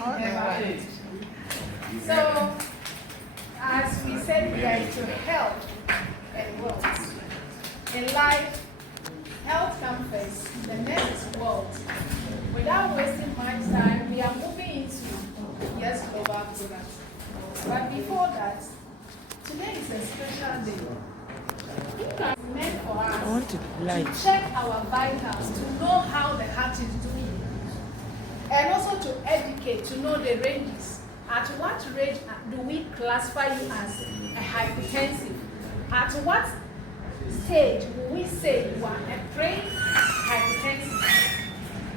So, as we said, we are into health and wealth. In life, health comes first, the next is wealth. Without wasting much time, we are moving into Yes Global Products. But before that, today is a special day. It is meant for us to check our vitals, to know how the heart is doing, and also to educate, to know the ranges. At what range do we classify you as a hypertensive? At what stage will we say you are a pre-hypertensive?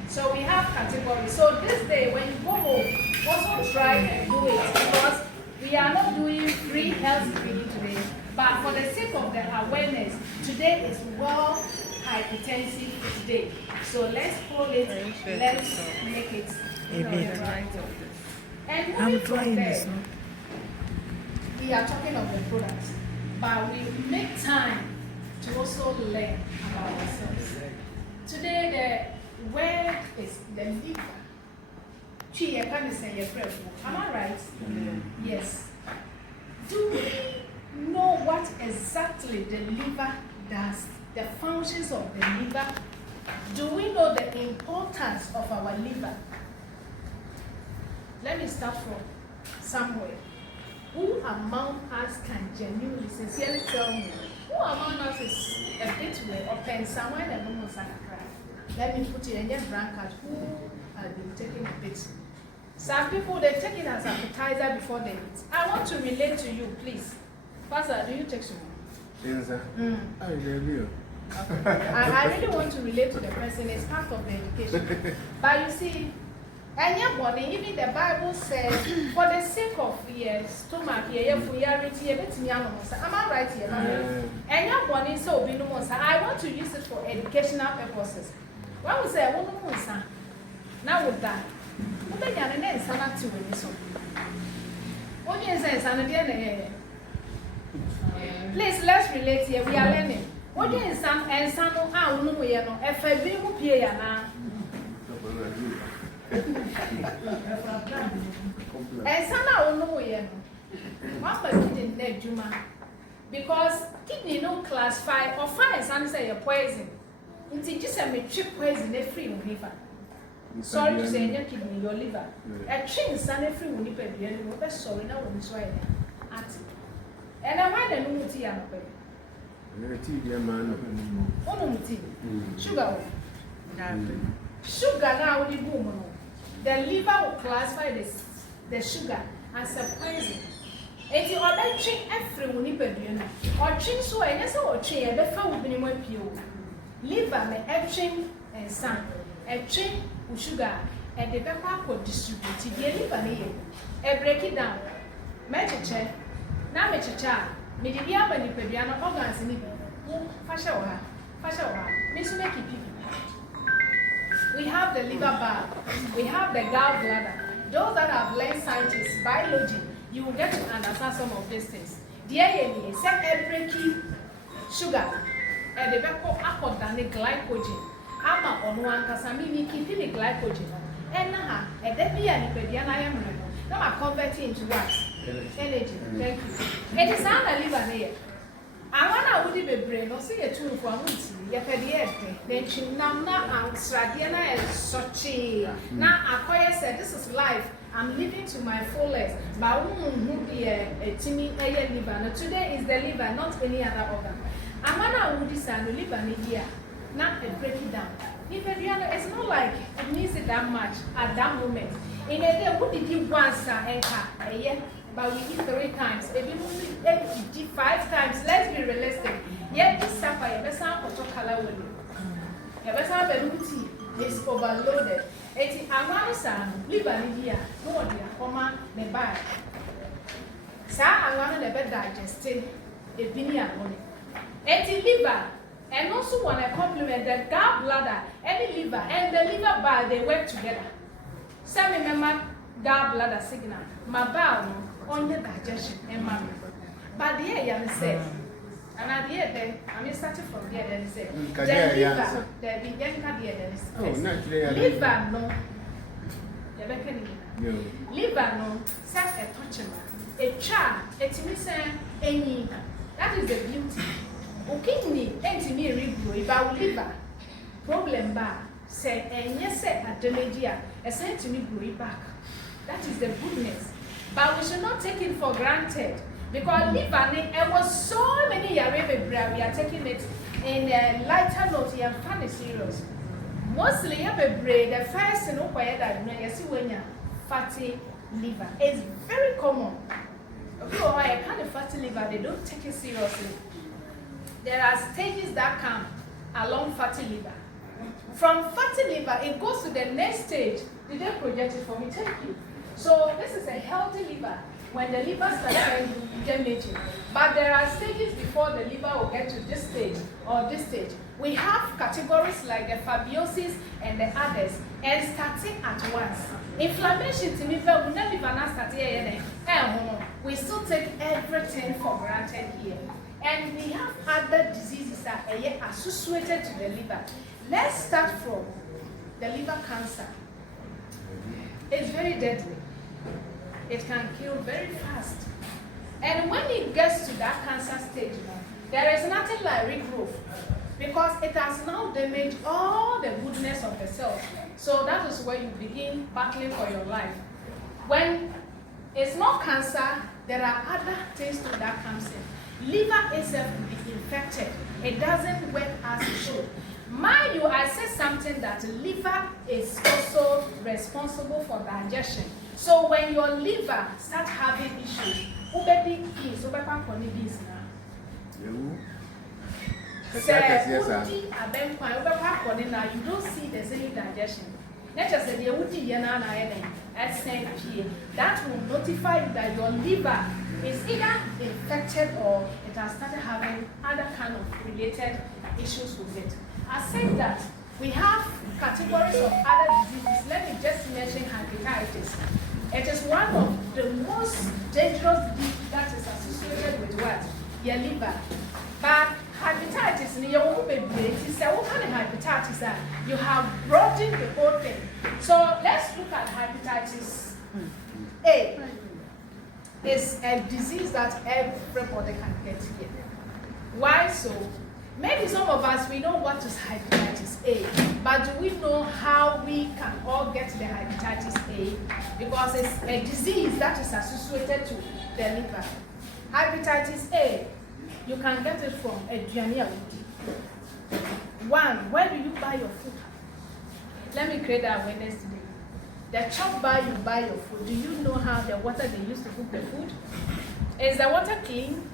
So we have categories. So this day, when you go home, also try and do it, because we are not doing free health screening today. But for the sake of the awareness, today is World Hypertensive Day. So let's call it, let's make it. And I'm trying this. We are talking of the products, but we make time to also learn about ourselves. Today, the word is the liver. Am I right? Yes. Do we know what exactly the liver does? The functions of the liver? Do we know the importance of our liver? Let me start from somewhere. Who among us can genuinely, sincerely tell me, who among us is a bit weird or pen somewhere and no one's cry? Let me put it in your bracket. Who has been taking a bit? Some people, they take it as appetizer before they eat. I want to relate to you, please. Pastor, do you take some? Yes, sir. I Okay. I really want to relate to the person. It's part of the education. But you see, and your body, even the Bible says, for the sake of your stomach, your fularity, am I right here? And your body, so I want to use it for educational purposes. When we say, now with that, please, let's relate here. We are learning. What do you some and some how no we are no if I be who pay na and some how no we are no one by kidney neck juma because kidney no classify or find some say a poison until just a trip poison free on liver. Sorry to say your kidney your liver a train sun free on liver be sorry now when so at and I mind a new tea and sugar. Sugar now the boom. The liver will classify the sugar as a poison. It is already train every one or train so and yes or train the foul minimum pure. Liver may have train and sun, a train with sugar and the pepper could distribute the liver. A break it down. Magic chair. Now make a child. Media when you Pebiano organs in Fashawa. We have the liver bag, we have the gallbladder. Those that have learned science, biology, you will get to understand some of these things. The AA except every key sugar and the back of than the glycogen. Ama on one Casamini keeping the glycogen. And now, a Debbie and Pediana I am now I convert it into what? Energy. Thank you. It is not a liver here. I want to be brain or see a tool for a month. Yet at the end, then she now answered Diana and Sochi. Now, Akoya said, this is life. I'm living to my fullest. But won't be a Timmy a liver. Today is the liver, not any other organ. I want to decide the liver here. Not a break it down. If it's not like it needs it that much at that moment. In a day, what did you want, sir? And but we eat 3 times. Maybe we eat 5 times. Let's be realistic. Yet this supper, you better have a color with you. You better have a tea. It's overloaded. It's a man, live an idea. No idea. Come the bag. Sir, I want to better digested a vineyard money. It's liver. And also want to compliment the gallbladder, any liver, and the liver bar, they work together. Some remember gallbladder signal. My bowel on the digestion and my but the air said, and at the end, I started from there and said, the liver, there be young career, liver, no, the beckoning. Liver no set a touch a child, it means any. That is the beauty. Kidney, ain't me review about liver. Problem bar, say, and yes, say a damage, a sent to me grow back. That is the goodness. But we should not take it for granted. Because liver, there was so many years we are taking it in a lighter note, and funny serious. Mostly, the first and okay that you see when you're fatty liver. It's very common. People who are kind of fatty liver, they don't take it seriously. There are stages that come along fatty liver. From fatty liver, it goes to the next stage. Did they project it for me? Thank you. So this is a healthy liver. When the liver starts damaging, but there are stages before the liver will get to this stage or this stage. We have categories like the fibrosis and the others, and starting at once. Inflammation to me, we still take everything for granted here. And we have other diseases that are associated to the liver. Let's start from the liver cancer. It's very deadly. It can kill very fast. And when it gets to that cancer stage, there is nothing like regrowth because it has now damaged all the goodness of the cell. So that is where you begin battling for your life. When it's not cancer, there are other things that comes in. Liver itself will be infected. It doesn't work as it should. Mind you, I said something that liver is also responsible for digestion. So when your liver starts having issues, you don't see there's any digestion. Not just that will notify you that your liver is either infected or it has started having other kind of related issues with it. I said that we have categories of other diseases. Let me just mention hepatitis. It is one of the most dangerous diseases that is associated with what? Your liver. But hepatitis, what kind of hepatitis? You have broadened the whole thing. So let's look at hepatitis A. It's a disease that everybody can get here. Why so? Maybe some of us, we know what is hepatitis A, but do we know how we can all get the hepatitis A? Because it's a disease that is associated to the liver. Hepatitis A, you can get it from a Duania. One, where do you buy your food? Let me create that awareness today. The shop bar you buy your food, do you know how the water they use to cook the food? Is the water clean?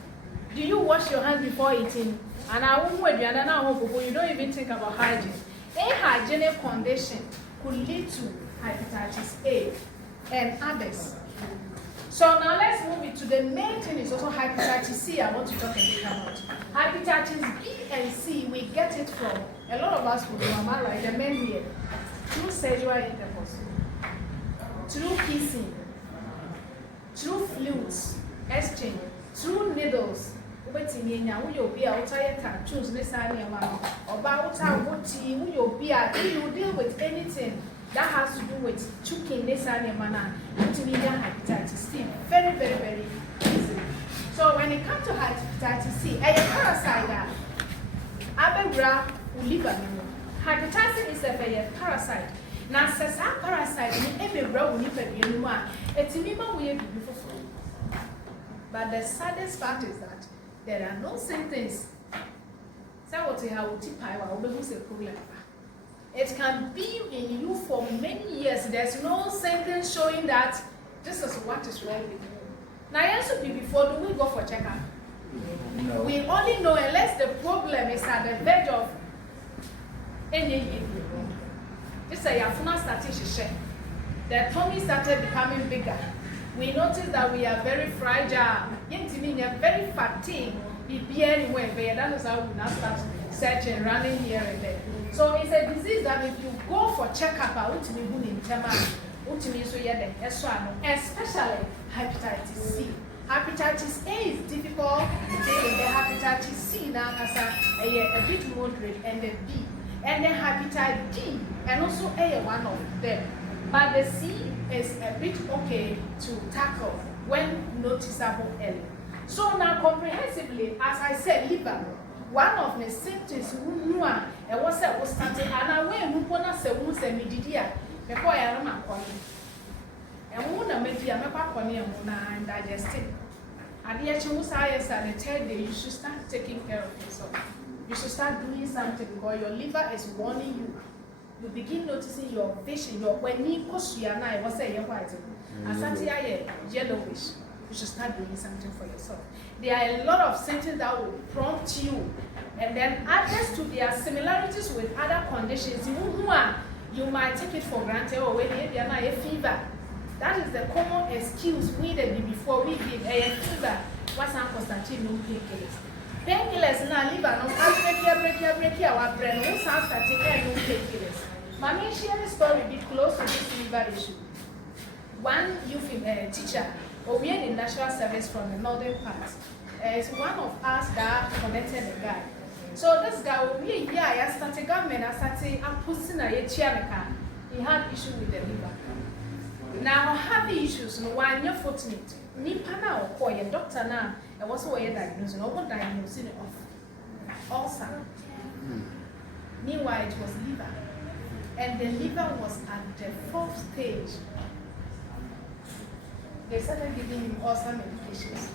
Do you wash your hands before eating? And you don't even think about hygiene. A hygienic condition could lead to hepatitis A and others. So now let's move it to the main thing is also hepatitis C. I want to talk a bit about. Hepatitis B and C, we get it from, a lot of us would know, right? The men here, through sexual intercourse, through kissing, through fluids, exchange, through needles. You deal with anything that has to do with choking this animal, hepatitis C. Very, very, very easy. So when it comes to hepatitis C, a parasite hepatitis is a parasite. Now, says a parasite in every brow will it's a but the saddest part is that there are no symptoms. It can be in you for many years. There's no symptoms showing that this is what is wrong with you. Now, answer me before, do we go for checkup? No. We only know unless the problem is at the verge of any. This is a Yafuna started. The tummy started becoming bigger. We notice that we are very fragile. We are very fatigued. That is how we now start searching, running here and there. So it's a disease that if you go for checkup, especially hepatitis C. Hepatitis A is difficult. The hepatitis C now has a bit moderate, and the B. And then hepatitis D, and also A one of them. But the C is a bit okay to tackle when noticeable early. So now comprehensively, as I said, liver, one of the symptoms who and was started, and I went who wanna say who say me didia, before I am a corny. And who na make you a corny and digesting. And yet you must say, and the third day you should start taking care of yourself. You should start doing something because your liver is warning you. You begin noticing your vision, your when you post your night, what's say your white, and yellowish. You should start doing something for yourself. There are a lot of symptoms that will prompt you, and then others to their similarities with other conditions. You might take it for granted, or when you are not a fever. That is the common excuse we did before we give a fever. What's our constantine no painkillers? Painkillers now liver no break our brain. No sounds that take no painkillers. Mommy share a story bit close to this liver issue. One youth teacher. We are in national service from the northern part. It's one of us that connected the guy. So this guy, I started government, I started pushing a chair. He had issue with the liver. Now having issues, no one you're fortunate. Nipa now or your doctor now, and what's what you're diagnosing, or what diagnosing of ulcer. Meanwhile, it was liver, and the liver was at the 4th stage. They started giving him ulcer medications.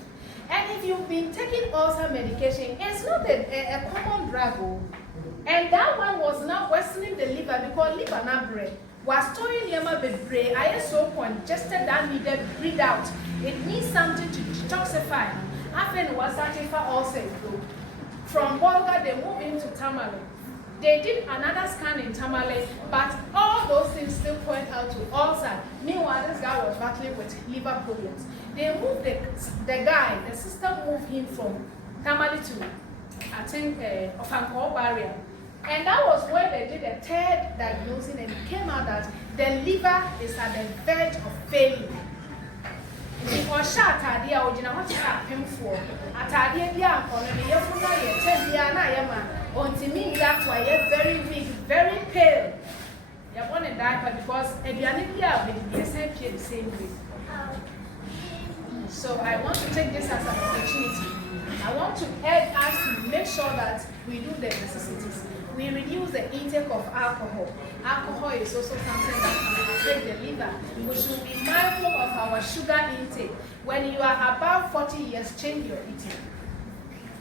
And if you've been taking ulcer medication, it's not a common drug. And that one was now worsening the liver because liver now bread was storing yama bebre. I so congested that needed breathe out. It needs something to detoxify. After was starting for ulcer. From Bolga, they moved into Tamale. They did another scan in Tamale, but all those things still point out to ulcer. Meanwhile, this guy was battling with liver problems. They moved the guy, the sister moved him from Tamale to, I think, Ofankor barrier. And that was where they did a 3rd diagnosing, and it came out that the liver is at the verge of failing. Because shot idea, or you know what you have him for. At idea, on the Yafuna, 10 years, until me that why you're very weak, very pale. You're born in diaper because if you're not here, the same way. So I want to take this as an opportunity. I want to urge us to make sure that we do the necessities. We reduce the intake of alcohol. Alcohol is also something that can affect the liver. We should be mindful of our sugar intake. When you are above 40 years, change your eating.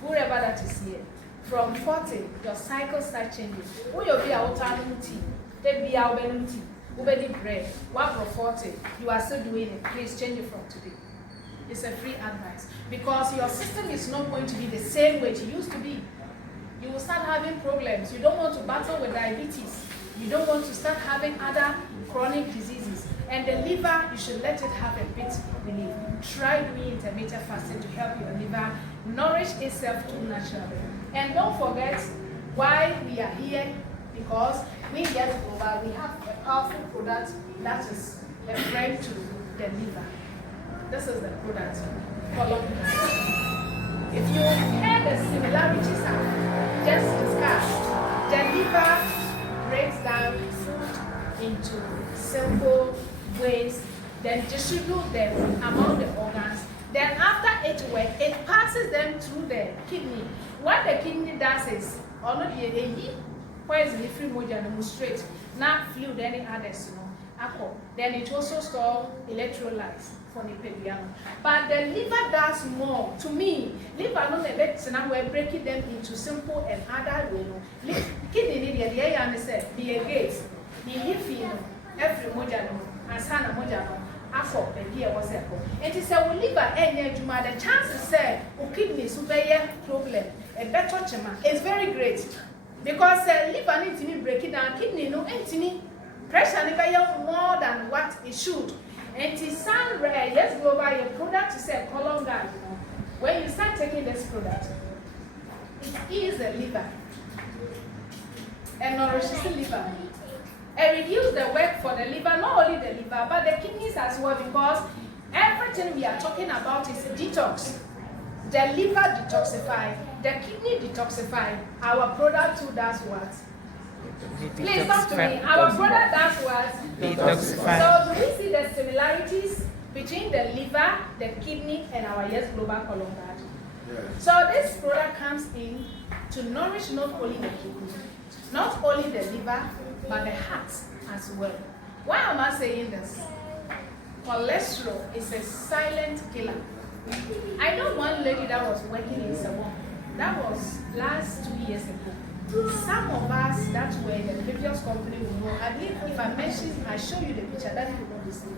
Whoever that is here. From 40, your cycle starts changing. Who you'll be out of tea, they be out of tea, ubedi bread. What for 40, you are still doing it. Please change it from today. It's a free advice because your system is not going to be the same way it used to be. You will start having problems. You don't want to battle with diabetes. You don't want to start having other chronic diseases. And the liver, you should let it have a bit relief. Try doing intermittent fasting to help your liver nourish itself too naturally. And don't forget why we are here, because we get over, we have a powerful product that is a friend to the liver. This is the product, Column. If you hear the similarities I've just discussed, the liver breaks down food into simple ways, then distribute them among the organs. Then after it works, it passes them through the kidney. What the kidney does is, poison the free moja straight, not fluid any others, then it also stores electrolytes for the pedium. But the liver does more. To me, liver not a bit, so now we're breaking them into simple and other way. Kidney, the air said, be a gate, be leafy, every moja, and sana moja. After the year was echo. It is a liver and the chances say, kidneys will be a problem, a better chema. It's very great because liver needs to be breaking down, kidney no empty. Pressure never more than what it should. And it is sound rare. Let's go by a product to say column guard. When you start taking this product, it is the liver and nourishes the liver. And reduce the work for the liver, not only the liver, but the kidneys as well, because everything we are talking about is detox. The liver detoxify, the kidney detoxify. Our product too does what? Please talk to me. Our brother does what? Detoxify. So do we see the similarities between the liver, the kidney, and our Yes Global Colon Guard? Yes. So this product comes in to nourish not only the kidney, not only the liver, but the heart as well. Why am I saying this? Cholesterol is a silent killer. I know one lady that was working in Sabon. That was last 2 years ago. Some of us that were in the previous company will know. I believe if I mention, I show you the picture, that you will not be seen.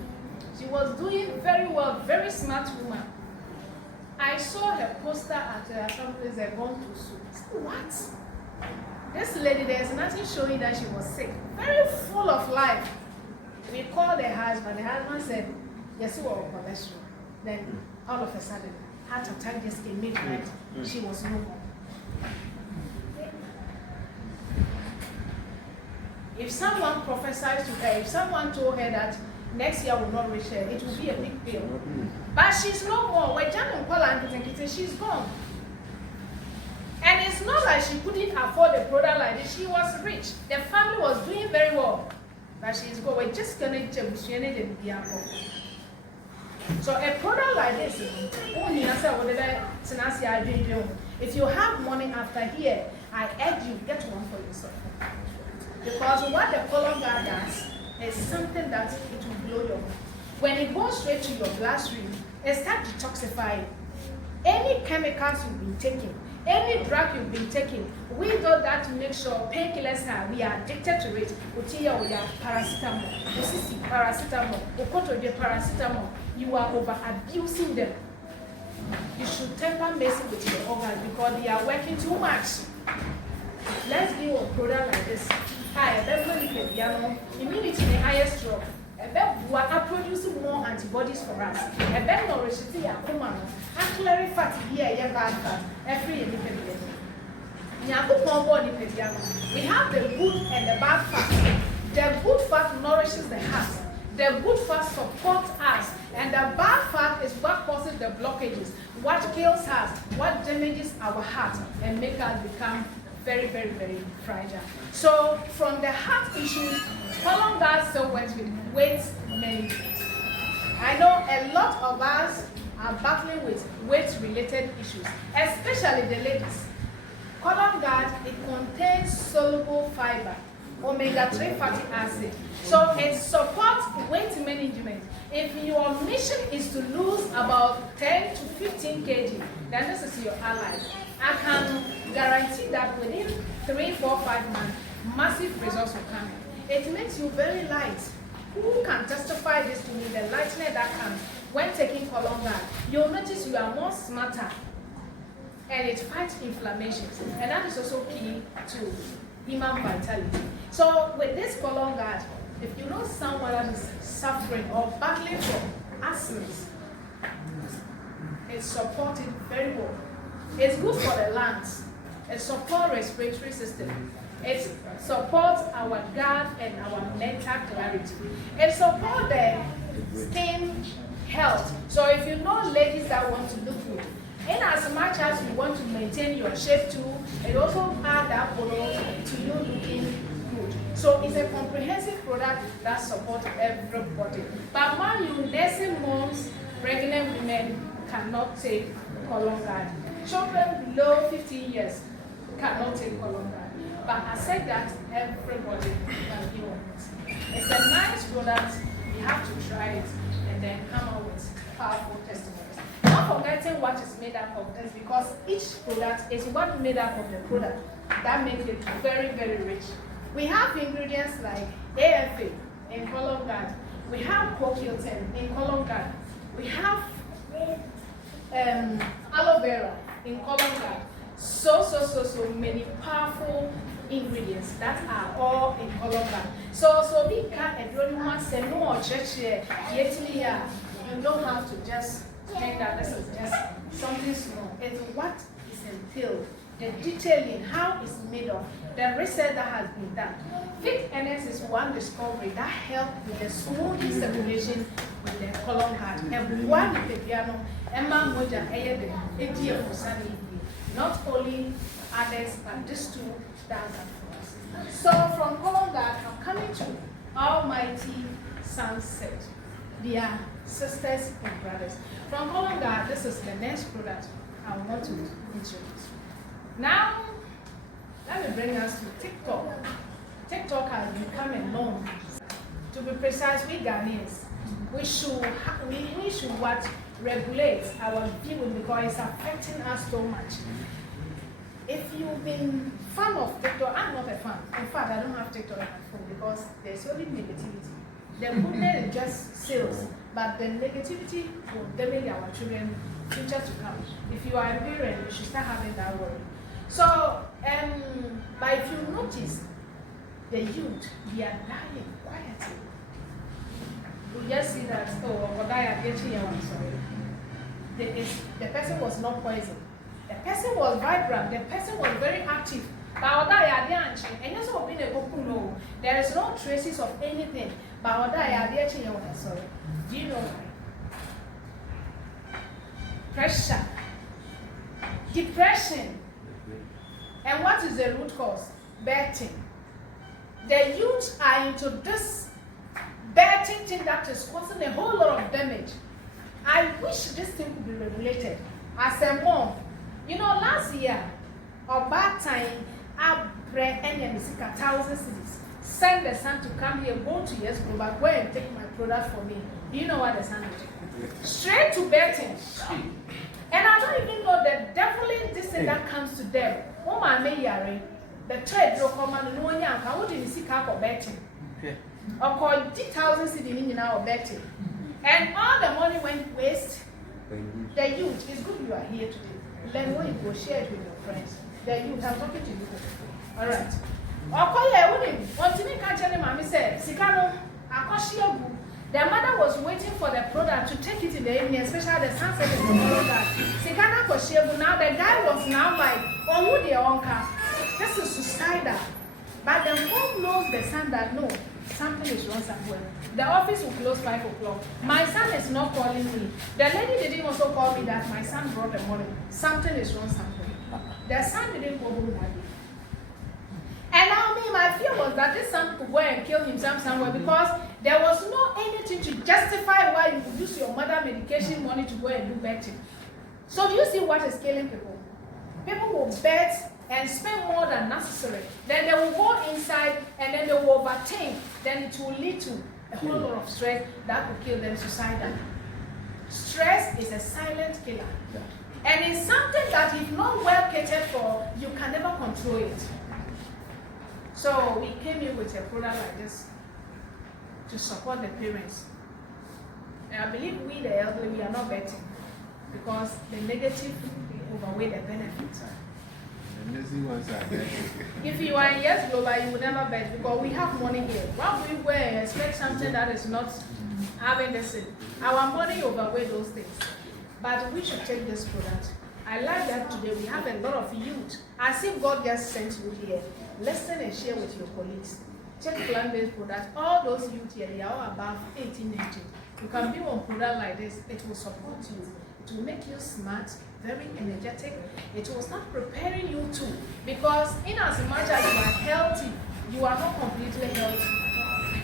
She was doing very well, very smart woman. I saw her poster at some place, they're going to sue. I said, what? This lady, there's nothing showing that she was sick. Very full of life. We called the husband. The husband said, yes, you are cholesterol. Then all of a sudden, heart attack just came midnight. She was no more. If someone prophesied to her, if someone told her that next year will not reach her, it will be a big deal. But she's no more. When Jan and she's gone. And it's not like she couldn't afford a product like this. She was rich. The family was doing very well. But she's gone. We're just going to so a product like this, if you have money after here, I urge you, get one for yourself. Because what the colon guard does is something that it will blow your mind. When it goes straight to your bloodstream, it starts detoxifying. Any chemicals you've been taking, any drug you've been taking, we do that to make sure painkillers we are addicted to it. We are paracetamol, you are over abusing them. You should temper messing with your organs because they are working too much. Let's give a product like this. Immunity in the highest drop. We are producing more antibodies for us. Actually, fat here, bad fat. Every we have the good and the bad fat. The good fat nourishes the heart. The good fat supports us. And the bad fat is what causes the blockages, what kills us, what damages our heart and makes us become very, very, very fragile. So from the heart issues, colon guard still works with weight management. I know a lot of us are battling with weight-related issues, especially the ladies. Colon guard, it contains soluble fiber, omega-3 fatty acid. So it supports weight management. If your mission is to lose about 10 to 15 kg, then this is your ally. I can guarantee that within 3, 4, 5 months, massive results will come. It makes you very light. Who can testify this to me, the lightness that comes when taking colon guard? You'll notice you are more smarter and it fights inflammation. And that is also key to human vitality. So with this colon guard, if you know someone that is suffering or battling from asthma, it's supported very well. It's good for the lungs. It supports respiratory system. It supports our gut and our mental clarity. It supports the skin health. So if you know ladies that want to look good, in as much as you want to maintain your shape too, it also adds that color to you looking good. So it's a comprehensive product that supports everybody. But now you nursing moms, pregnant women cannot take colon guard. Children below 15 years cannot take colon guard. But I said that everybody can be on it. It's a nice product. You have to try it and then come out with powerful testimonies. Not forgetting what is made up of this, because each product is what made up of the product that makes it very, very rich. We have ingredients like AFA in colon guard. We have CoQ10 in colon guard. We have aloe vera in colon guard. So many powerful ingredients that are all in colon guard. So we can everyone say no or church here. You don't have to just think that this is just something small. It's what is entailed, the detailing, how it's made of, the research that has been done. Fit NS is one discovery that helped with the smooth circulation with the colon guard. And one piano, Emma Moja, not only others, but these two does that for us. So from Colongard, I'm coming to Almighty Sunset. They are sisters and brothers. From Colongard, this is the next product I want to introduce. Now, let me bring us to TikTok. TikTok has become a norm. To be precise, we Ghanaians, we should what regulate our viewing because it's affecting us so much. If you've been fan of TikTok, I'm not a fan. In fact, I don't have TikTok on my phone because there's only negativity. The goodness is just sales, but the negativity will damage our children future to come. If you are a parent, you should start having that worry. So, but if you notice, the youth, they are dying quietly. You just see that, I'm sorry. The person was not poisoned. The person was vibrant. The person was very active. But there is no traces of anything. But sorry. Do you know why? Pressure, depression, and what is the root cause? Betting. The youth are into this betting thing that is causing a whole lot of damage. I wish this thing could be regulated. As a mom, you know, last year, or bad time, I bred any 1,000 cities. Send the son to come here, go to Yes Global, go and take my product for me. Do you know what the son will do? Straight to betting. And I don't even know the definitely this thing that comes to them. Oh my yare, the trade will come and no one can what did see car for betting? Or call 10,000 cities in our betting. And all the money went waste. The youth, it's good you are here today. Then when you go share it with your friends, the youth, I'm talking to you. All right. The mother was waiting for the product to take it in the evening, especially the sunset is tomorrow. Now the guy was now like, oh, the uncle, this is suicidal. But the mom knows the son that no, something is wrong somewhere. The office will close 5 o'clock. My son is not calling me. The lady didn't also call me that my son brought the money. Something is wrong somewhere. The son didn't go home that day. And now me, my fear was that this son could go and kill himself somewhere because there was no anything to justify why you would use your mother medication money to go and do betting. So do you see what is killing people? People will bet and spend more than necessary. Then they will go inside and then they will overthink. Then it will lead to a whole lot of stress that will kill them suicidal. Stress is a silent killer. And it's something that if not well catered for, you can never control it. So we came in with a product like this to support the parents. And I believe we, the elderly, we are not betting because the negative overweigh the benefits. If you are in Yes Global, you will never bet because we have money here. Why would we go and expect something that is not having this? Our money overweigh those things. But we should take this product. I like that today we have a lot of youth. As if God just sent you here. Listen and share with your colleagues. Check plant-based products. All those youth here, they are all above 18 years. You can be on product like this. It will support you. It will make you smart, very energetic. It will start preparing you too. Because in as much as you are healthy, you are not completely healthy.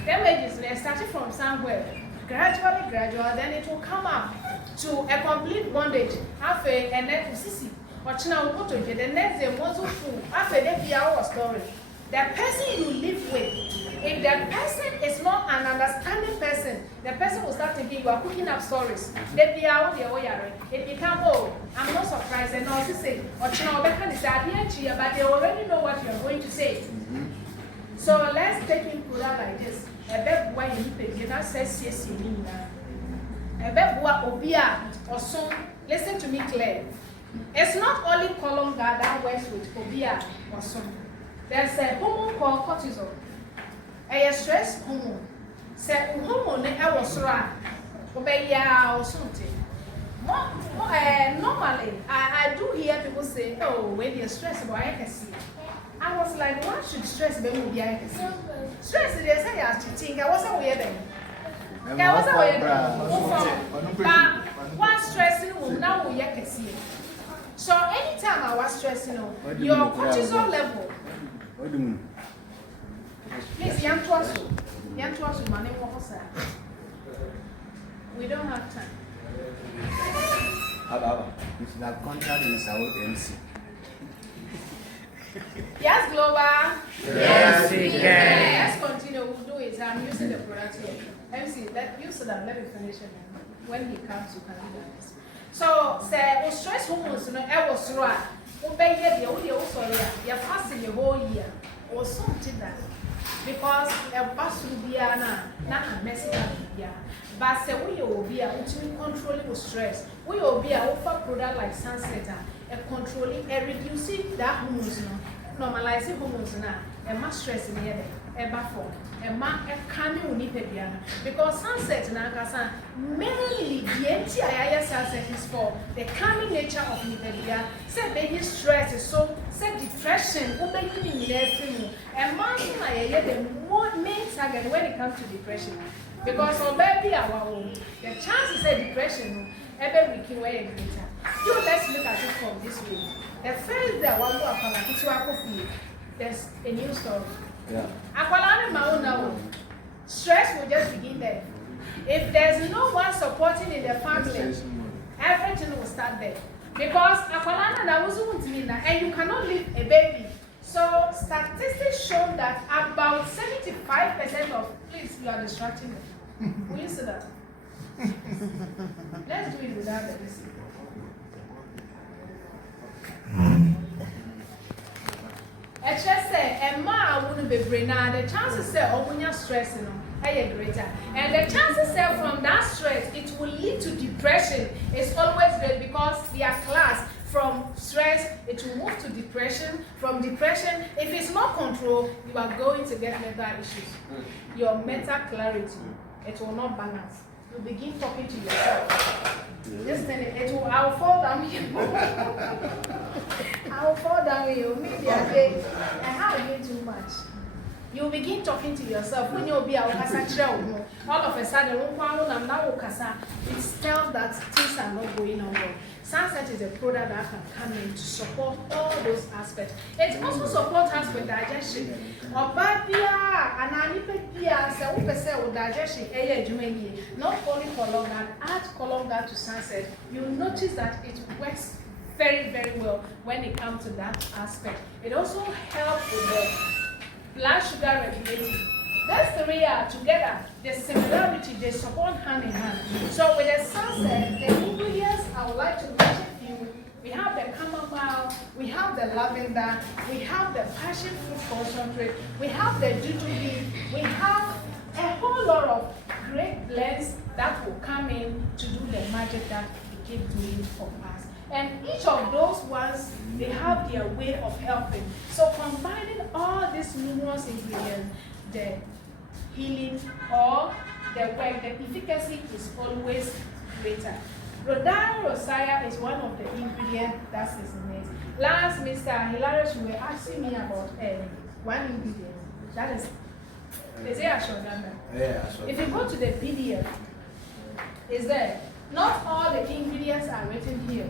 Damages, they started from somewhere. Gradually, then it will come up to a complete bondage. And then to see. The next day, story. The person you live with, if the person is not an understanding person, the person will start thinking you are cooking up stories. It becomes, oh, I'm not surprised. And also say, but they already know what you are going to say. So let's take in product like this. A bed why you pay, that says yes, you mean that. A bed obia or son, listen to me clearly. It's not only Colongard that works with obia or son. There's a hormone called cortisol. A stress hormone. Say hormone was right. Obeya or something. Normally, I do hear people say, oh, when you're stressed about I can see. I was like, why should stress be with the stress is they say I think I wasn't weird then. I wasn't weird. But what stressing will now we can see. So anytime I was stressing, your cortisol level Please, young to us, money won't say. We don't have time. If that contract is our MC. Yes, Global. Yes, we can. Let's continue. We'll do it. I'm using the product here. MC, let you so that let me finish it. When he comes, you can do that. So, say, stress hormones, I was right. Obey the audio, sorry, you're fasting the whole year or something that. Because a bus will be not a messy idea. But say we will be able to control the stress. We will be able to product like sunset and controlling and reducing that hormones, normalizing hormones now, and much stress in the head, a buffer, and mark a coming with Nipebiana. Because sunset now, mainly the entire sunset is for the calming nature of Nipebiana. Say baby stress is so, say depression, opening in everything, and marking the main target when it comes to depression. Because on baby our own, the chances of depression every week way greater. You let's look at it from this way. The first day one go up there's a new story. Yeah. Stress will just begin there. If there's no one supporting in the family, everything will start there. Because and you cannot leave a baby. So statistics show that about 75% of, please, you are distracting me. Will you see that? Let's do it without the listen. I just say, and ma wouldn't be brain now. The chances say, oh, when you're stressing, greater. And the chances say from that stress, it will lead to depression. It's always great because they are class. From stress, it will move to depression. From depression, if it's not controlled, you are going to get mental issues. Your mental clarity, it will not balance. You begin talking to yourself. Just tell it will, I'll fall down here. I'll fall down here. Maybe I have too much. You begin talking to yourself. When you'll be all of a sudden, it tells that things are not going on well. Sunset is a product that can come in to support all those aspects. It also supports us with digestion. Not only Colonga, add Colonga to Sunset, you'll notice that it works very, very well when it comes to that aspect. It also helps with the blood sugar regulating. Those three are together. The similarity, they support hand in hand. So with the Sunset, the ingredients I would like to mention to you, we have the chamomile, we have the lavender, we have the passion fruit concentrate, we have the jujube, we have a whole lot of great blends that will come in to do the magic that we keep doing for us. And each of those ones, they have their way of helping. So combining all these numerous ingredients, the healing or the work, the efficacy is always greater. Rhodiola rosea is one of the ingredients that is in it. Last, Mr. Hilarious, you were asking me about one ingredient. That is it ashwagandha? Yeah, if you go to the PDF, is there? Not all the ingredients are written here.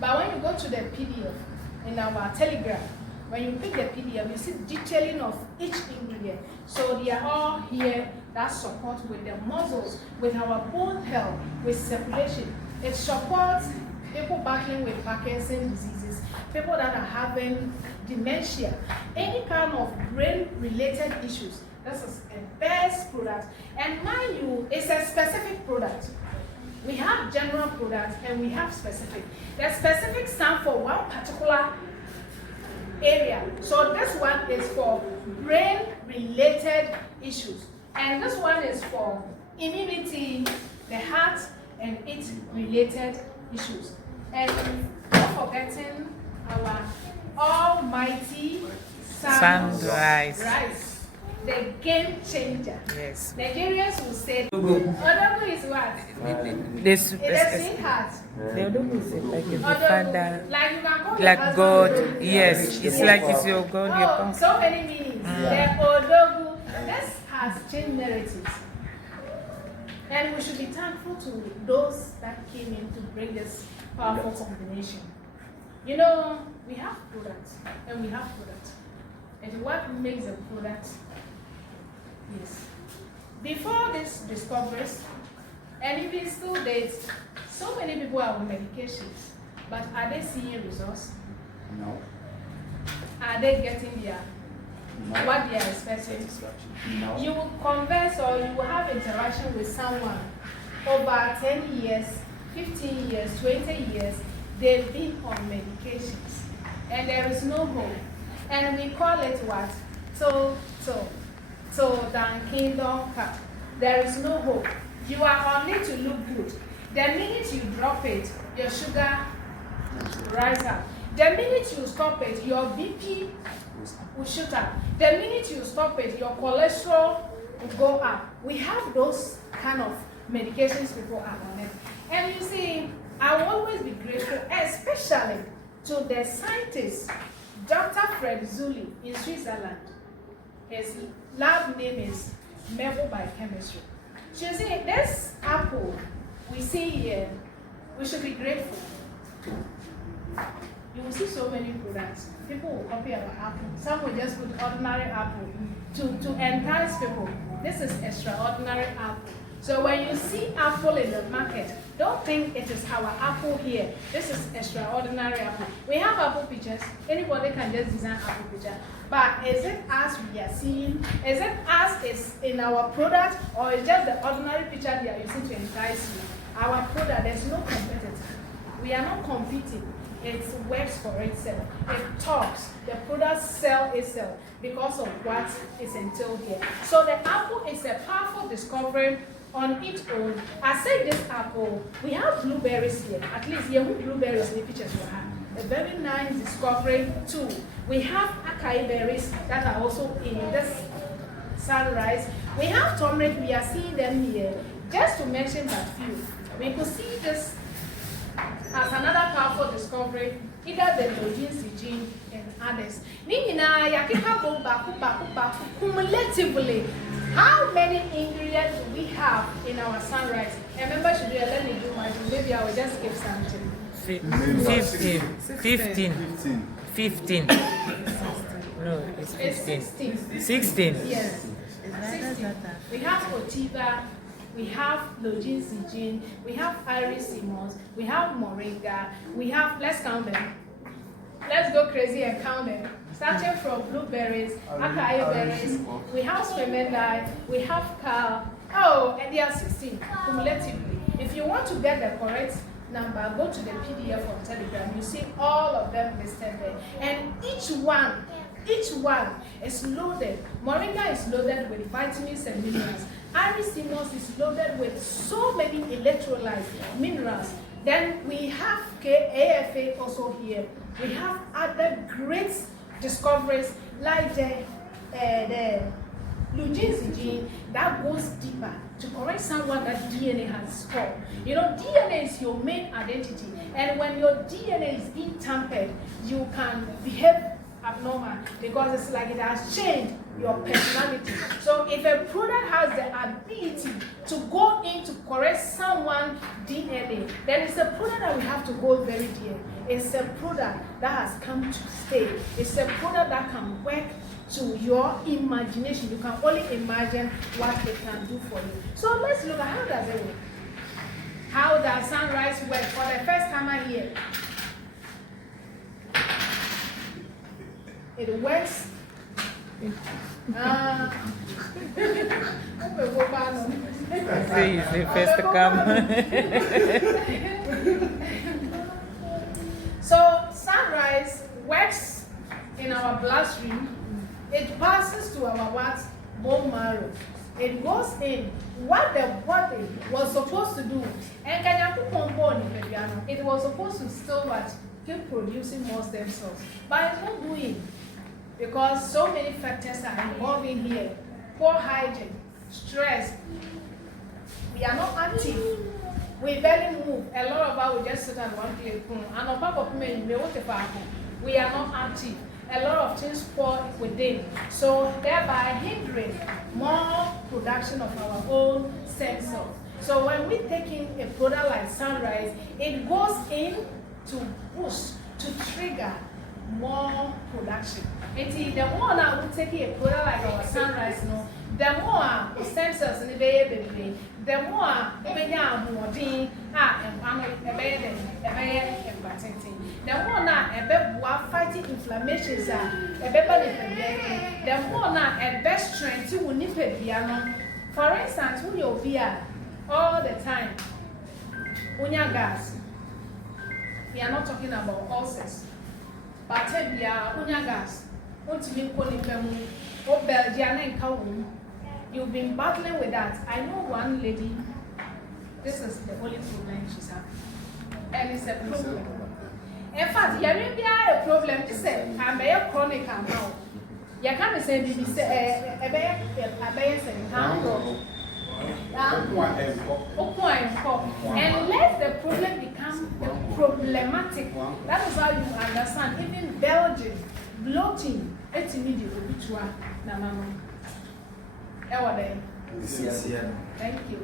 But when you go to the PDF in our Telegram, when you pick the PDF, you see detailing of each ingredient. So they are all here that support with the muscles, with our bone health, with circulation. It supports people battling with Parkinson's diseases, people that are having dementia, any kind of brain-related issues. This is a best product. And mind you, it's a specific product. We have general products and we have specific. The specific stand for one particular area. So this one is for brain-related issues. And this one is for immunity, the heart, and its related issues. And not forgetting our almighty Sunrise. The game changer. Yes. Nigerians will say, Odogu is what? The sweetheart. The Odogu is like the father. Like you can call like God. Yes. It's like it's your God. Oh, so many meanings. The Odogu. This has changed narratives. And we should be thankful to those that came in to bring this powerful combination. You know, we have products and we have products. And what makes a product Yes. Before these discoveries, and even still days, so many people are on medications, but are they seeing results? No. Are they getting their No. what they are expecting? No. You will converse or you will have interaction with someone over 10 years, 15 years, 20 years, they've been on medications and there is no hope. And we call it what? Dan Kingdom Cup. There is no hope. You are on it to look good. The minute you drop it, your sugar rise up. The minute you stop it, your BP will shoot up. The minute you stop it, your cholesterol will go up. We have those kind of medications people are on it. And you see, I will always be grateful, especially to the scientist, Dr. Fred Zuli in Switzerland. His lab name is Mebo Biochemistry. So you see, this apple we see here, we should be grateful. You will see so many products. People will copy our apple. Some will just put ordinary apple to entice people. This is extraordinary apple. So when you see apple in the market, don't think it is our apple here. This is extraordinary apple. We have apple pictures. Anybody can just design apple picture. But is it as we are seeing? Is it as is in our product, or is just the ordinary picture they are using to entice you? Our product, there's no competitor. We are not competing. It works for itself. It talks. The product sells itself because of what is entailed here. So the apple is a powerful discovery on its own. I say this apple, we have blueberries here. At least here, blueberries in the pictures we have. A very nice discovery too. We have acai berries that are also in this sunrise. We have turmeric. We are seeing them here. Just to mention that few, we could see this as another powerful discovery, either the Login gene and others. Cumulatively, how many ingredients do we have in our sunrise? Remember, should we let me do my job? Maybe I will just skip something. 15. No, it's 15. 16. Yes. 16. We have Otiva. We have Login Zijin, we have Iris Simons, we have Moringa, we have, let's count them. Let's go crazy and count them. Starting from blueberries, acai berries, we have spermendai, we have cal. Oh, and they are 16 cumulatively. If you want to get the correct number, go to the PDF on Telegram. You see all of them listed there. And each one is loaded. Moringa is loaded with vitamins and minerals. Iris Simons is loaded with so many electrolytes, minerals. Then we have AFA also here. We have other great discoveries like the Lugin gene that goes deeper to correct someone that DNA has scored. You know, DNA is your main identity. And when your DNA is being tampered, you can behave abnormal because it's like it has changed your personality. So if a product has the ability to go in to correct someone's DNA, then it's a product that we have to hold very dear. It's a product that has come to stay. It's a product that can work to your imagination. You can only imagine what it can do for you. So let's look at how does it work. How does sunrise work for the first timer here? It works. Say it's the first to come. So sunrise works in our bloodstream. It passes to our what? Bone marrow. It goes in. What the body was supposed to do, and it was supposed to still what? Keep producing more stem cells. But it's not doing, because so many factors are involved in here. Poor hygiene, stress. We are not active. We barely move. A lot of us will just sit at one place. And on top of me, we are not active. A lot of things fall within. So thereby hindering more production of our own stem cells. So when we take in a product like sunrise, it goes in to boost, to trigger more production. And the more that we take a product like our sunrise, the more stem cells in the baby, the more when you are more being and one a baby, the more now a baby fighting inflammations are a baby, the more now a best strength you will nip it piano. For instance, when you're VR all the time, when you're gas, we are not talking about ulcers, but when you're gas, what to be calling them, or Belgian and Kowloon. You've been battling with that. I know one lady, this is the only problem she's having. And it's a problem. In fact, you may be a problem. Just say, I'm a chronic now. You can't say, maybe say, a bear saying, and let the problem become problematic. That is how you understand. Even Belgium, bloating, it's immediate. Thank you.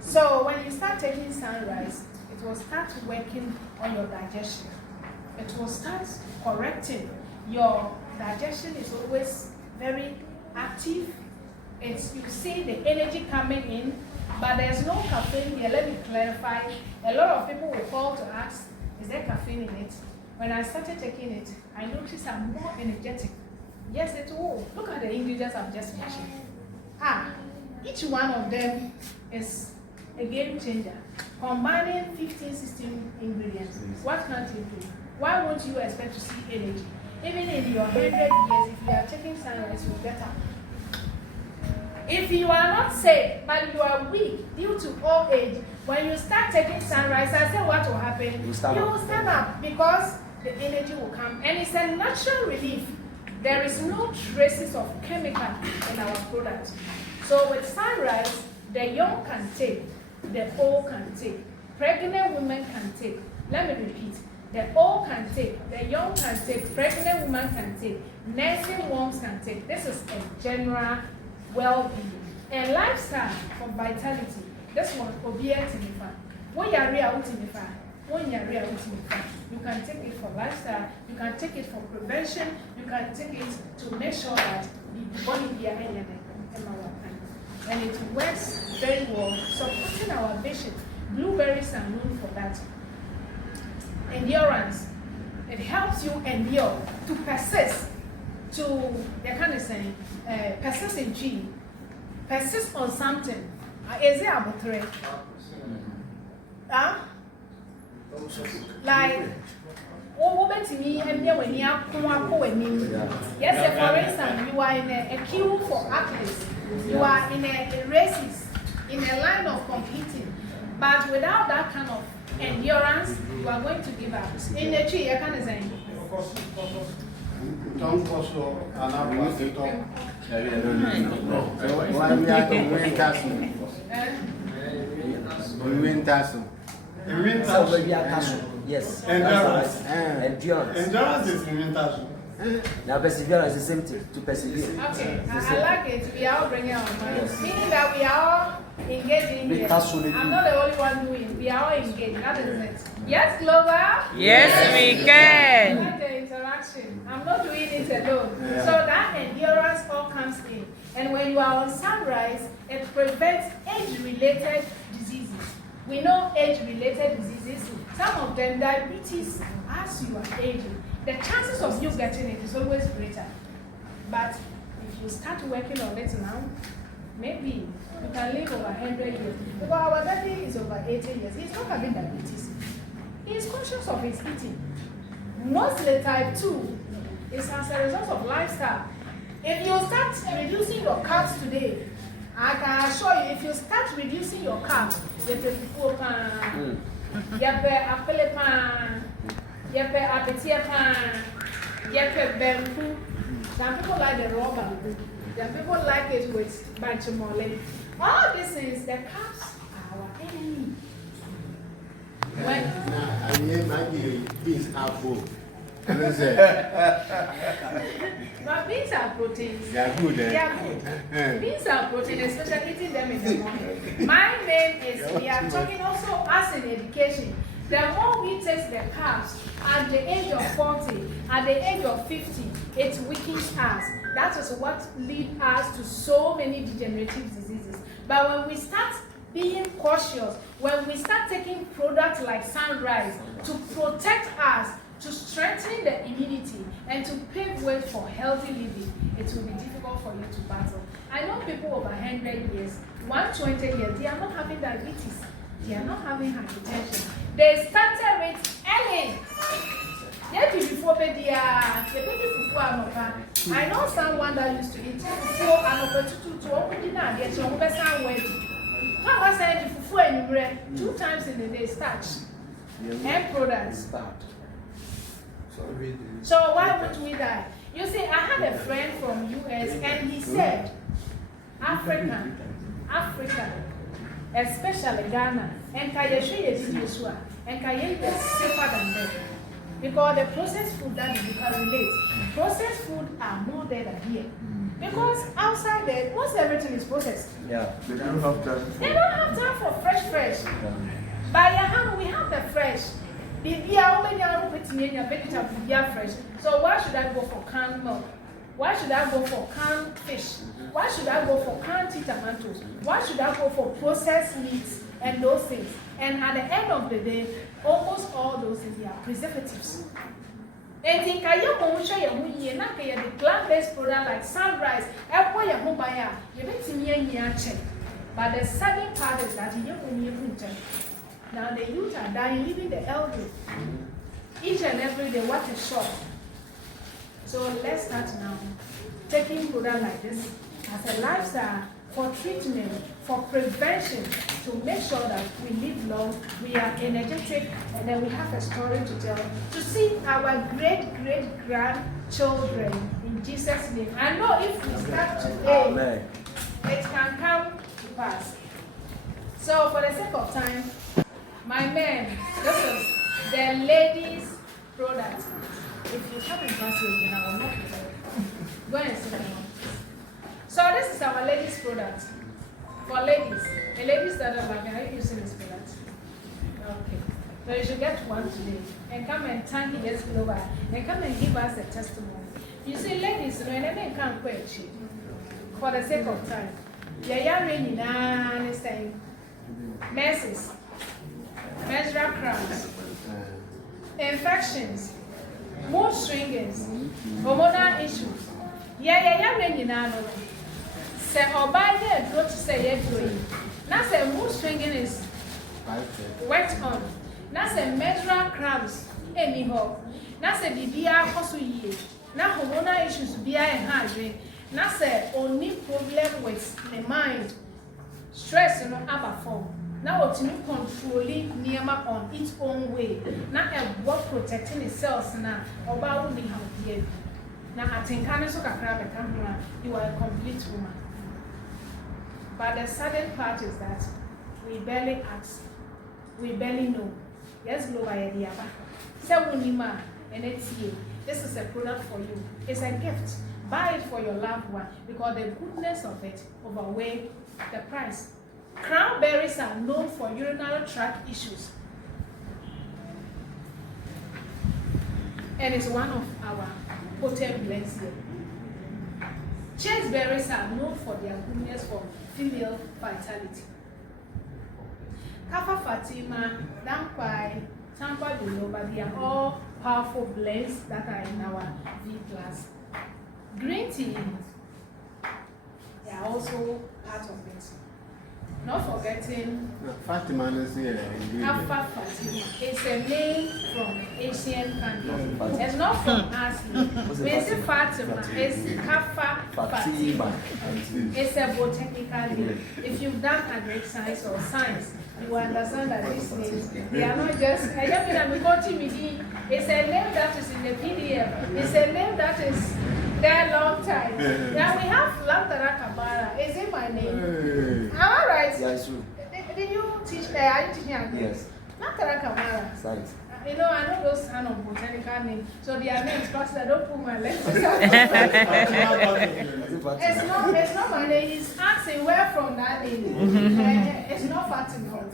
So when you start taking sunrise, it will start working on your digestion. It will start correcting. Your digestion is always very active. It's, you see the energy coming in, but there's no caffeine here. Let me clarify. A lot of people will call to ask, is there caffeine in it? When I started taking it, I noticed I'm more energetic. Yes, it will. Look at the ingredients I've just mentioned. Each one of them is a game changer. Combining 15, 16 ingredients, what can't you do? Why won't you expect to see energy? Even in your 100 years, if you are taking sunrise, you'll get up. If you are not sick, but you are weak due to old age, when you start taking sunrise, I say what will happen? You will stand up because the energy will come. And it's a natural relief. There is no traces of chemical in our product. So with sunrise, the young can take, the old can take, pregnant women can take. Let me repeat. The old can take, the young can take, pregnant women can take, nursing moms can take. This is a general well-being. And lifestyle for vitality. This one, obia tinifa. When you are real tinifa, you can take it for lifestyle, you can take it for prevention, you can take it to make sure that the body be a and it works very well, supporting our vision. Blueberries are known for that. Endurance. It helps you endure, to persist, to, persist in G, persist on something. Is it about three? Like, what to me, and when you are yes, for instance, you are in a queue for athletes, you are in a races, in a line of competing, but without that kind of endurance, you are going to give up. In the tree, I can't say. Don't also allow to talk. Why we are to win castle? We win castle. We win castle. Yes. Endurance. Endurance. Endurance is win castle. Now perseverance is the same thing, to persevere. Okay, I like it. We are all bringing our minds. Meaning that we are all engaging here. I'm not the only one doing. We are all engaged. That is it. Yes, Glover? Yes, we can. I like the interaction. I'm not doing it alone. So that endurance all comes in. And when you are on sunrise, it prevents age-related diseases. We know age-related diseases. Some of them, diabetes, as you are aging, the chances of you getting it is always greater. But if you start working on it now, maybe you can live over 100 years. Because our daddy is over 80 years. He's not having diabetes. He is conscious of his eating. Mostly type 2 is as a result of lifestyle. If you start reducing your carbs today, I can assure you, if you start reducing your carbs, some people like the rubber, some people like it with banchimole. All these things, the carbs are our enemy. I need beans are full. But beans are proteins. They are good, They are good. Beans are protein, especially eating them in the morning. My name is, we are talking also as in education. The more we take the carbs at the age of 40, at the age of 50, it weakens us. That is what leads us to so many degenerative diseases. But when we start being cautious, when we start taking products like Sunrise to protect us, to strengthen the immunity, and to pave way for healthy living, it will be difficult for you to battle. I know people over 100 years, 120 years, they are not having diabetes, they are not having hypertension. They started it early. Yet before I know someone that used to eat fufu and to open dinner and get your best wedding. How was I fufu and bread 2 times in a day starch and products. So why would we die? You see, I had a friend from US and he said, Africa, especially Ghana, and Kayeshu and Kayen is safer than them. Because the processed food that you can relate, processed food are more there than here. Because outside there, most everything is processed. Yeah. They don't have time. They don't have time for fresh. By your hand, we have the fresh. The only vegetable fresh. So why should I go for canned milk? Why should I go for canned fish? Why should I go for canned tomatoes? Why should I go for processed meats and those things? And at the end of the day, almost all those things are preservatives. And think I am show you not the plant-based product like Sunrise, everywhere you buy, you bet me check. But the sad part is that you now the youth are dying, leaving the elderly. Each and every day, what is short. So let's start now. Taking product like this as a lifestyle for treatment, for prevention, to make sure that we live long, we are energetic, and then we have a story to tell, to see our great-great-grandchildren in Jesus' name. I know if we start today, Amen. It can come to pass. So for the sake of time, my men, this is the ladies' product. If you haven't passed it, I will not be there. Go and sit down. So this is our ladies' product. For ladies. The ladies that are back, are you using this product? Okay. So you should get one today. And come and thank Yes Global. And come and give us a testimony. You see, ladies, when they can't quit you. For the sake of time. Yeah, really nice thing. Messes. Menstrual cramps. Infections. Mood swings. Hormonal issues. Yeah, really nice. Say, or by the go to say, you're doing. Now, say, mood swinging is wet on. Now, say, menstrual cramps. Anyhow. Now, say, the beer also ye. Now, hormonal issues be and hard. Now, say, only problem with the mind. Stress, about form. Now, what's new controlling Niyama on its own way. Now, a work protecting itself now. About only how dear. Now, I think I you are a complete woman. But the sudden part is that we barely ask, we barely know. Yes, Global Yadiaba. Sewunima and Etie. This is a product for you. It's a gift. Buy it for your loved one because the goodness of it outweighs the price. Cranberries are known for urinary tract issues. And it's one of our potent blends here. Chaseberries are known for their goodness for female vitality. Kafa Fatima, Dankwai, Tampa Biloba, they are all powerful blends that are in our V class. Green tea, they are also part of it. Not forgetting Fatima is here. Kafa Fatima. It's a name from Asian countries. It's not from us. When you say Fatima, it's Kafa Fatima. It's a botanical name. If you've done agric science or science, you understand that these names, they are not just, it's a name that is in the PDF. It's a name that is there a long time. Now we have Lantara Kabara. Is it my name? Hey. Am I right? Yeah, it's true. Did you teach there? Are you teaching agric? Yes. Lantara Kabara. Science. You know, I know those kind of botanical names. So their names, but I don't put my letters. It's not my name. He's asking where from that name. It's not Fatima.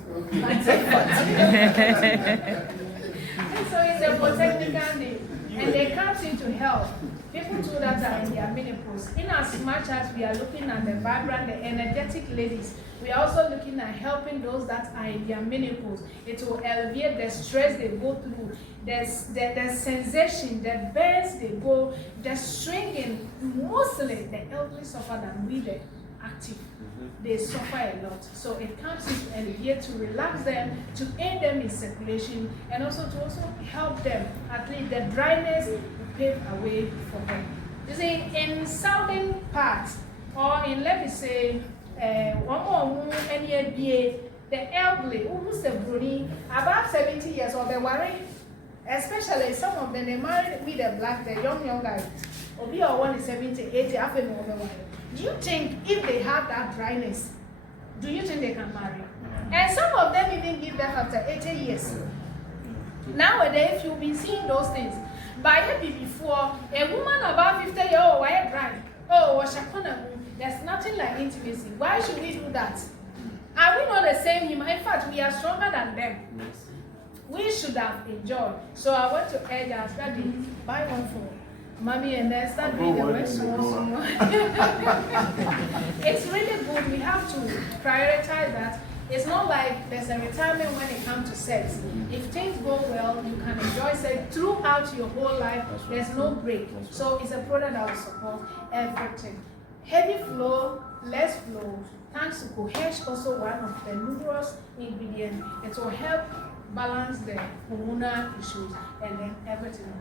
So it's a botanical name. And they comes into health. people too that are in their menopause. In as much as we are looking at the vibrant, the energetic ladies, we are also looking at helping those that are in their menopause. It will alleviate the stress they go through, the sensation, the burns they go, the stringing. Mostly the elderly suffer than we the active. They suffer a lot. So it comes in to alleviate, to relax them, to aid them in circulation, and also to help them. At least the dryness will pave a way for them. You see, in southern parts, or in, let me say, the elderly, who's a brony, about 70 years old, they worry, especially some of them, they married with the black, the young guys. Or be or one is 70, 80, after more than one. Do you think if they have that dryness, do you think they can marry? And some of them even give birth after 80 years. Nowadays, you'll be seeing those things. By before, a woman about 50 years old, why dry? Oh, there's nothing like intimacy. Why should we do that? Are we not the same human? In fact, we are stronger than them. We should have enjoyed. So I want to urge our study, buy one for Mommy and then start doing the rest. It's really good. We have to prioritize that. It's not like there's a retirement when it comes to sex. If things go well, you can enjoy sex throughout your whole life. There's no break. So it's a product that will support everything. Heavy flow, less flow. Thanks to COHESH, also one of the numerous ingredients. It will help balance the hormonal issues and then everything.